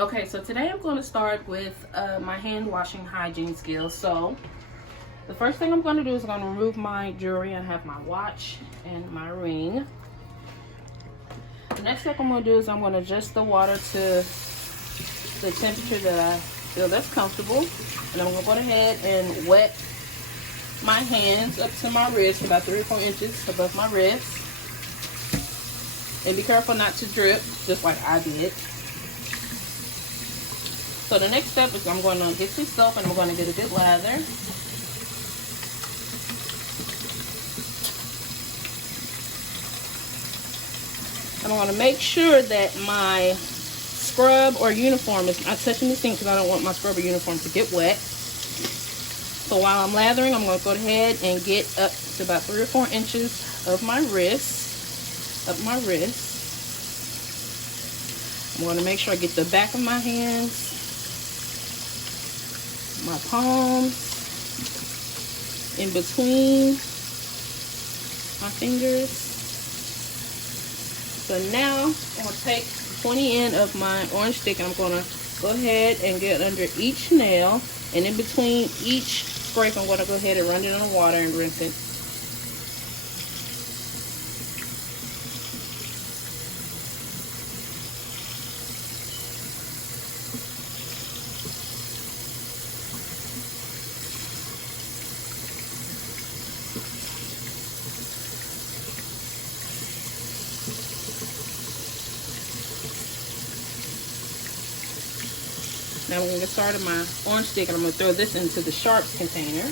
Okay, so today I'm going to start with my hand washing hygiene skills. So the first thing I'm going to do is I'm going to remove my jewelry. I have my watch and my ring. The next step I'm going to do is I'm going to adjust the water to the temperature that I feel that's comfortable. And I'm going to go ahead and wet my hands up to my wrist, about 3 or 4 inches above my wrist. And be careful not to drip, just like I did. So the next step is I'm going to get some soap and I'm going to get a good lather. I'm going to make sure that my scrub or uniform is not touching the sink because I don't want my scrub or uniform to get wet. So while I'm lathering, I'm going to go ahead and get up to about 3 or 4 inches of my wrist, up my wrist. I'm going to make sure I get the back of my hands, my palms, in between my fingers. So now I'm going to take the pointy end of my orange stick and I'm going to go ahead and get under each nail, and in between each scrape I'm going to go ahead and run it in the water and rinse it. Now I'm going to get started my orange stick and I'm going to throw this into the sharps container.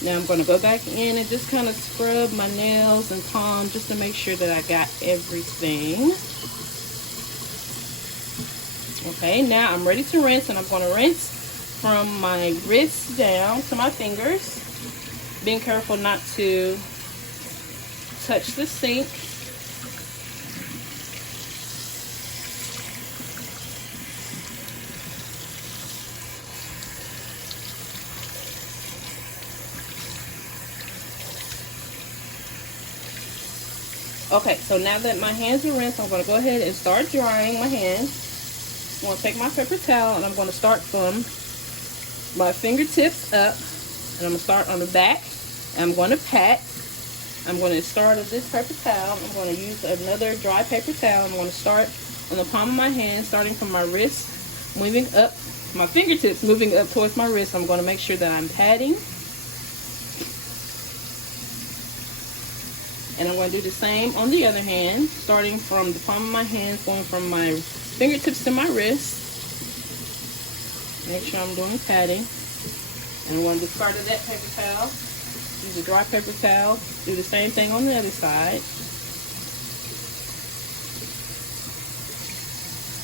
Now I'm going to go back in and just kind of scrub my nails and palm just to make sure that I got everything. Okay, now I'm ready to rinse, and I'm going to rinse from my wrist down to my fingers, being careful not to touch the sink. Okay, so now that my hands are rinsed, I'm going to go ahead and start drying my hands. I'm going to take my paper towel and I'm going to start from my fingertips up. And I'm going to start on the back. And I'm going to pat. I'm going to start with this paper towel. I'm going to use another dry paper towel. I'm going to start on the palm of my hand, starting from my wrist, moving up, my fingertips moving up towards my wrist. I'm going to make sure that I'm patting. And I'm going to do the same on the other hand, starting from the palm of my hand, going from my fingertips to my wrist. Make sure I'm doing the patting. And I'm going to discard that paper towel. Use a dry paper towel. Do the same thing on the other side.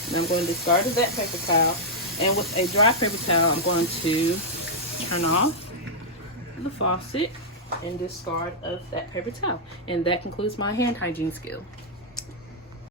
And I'm going to discard that paper towel. And with a dry paper towel, I'm going to turn off the faucet and discard of that paper towel. And that concludes my hand hygiene skill.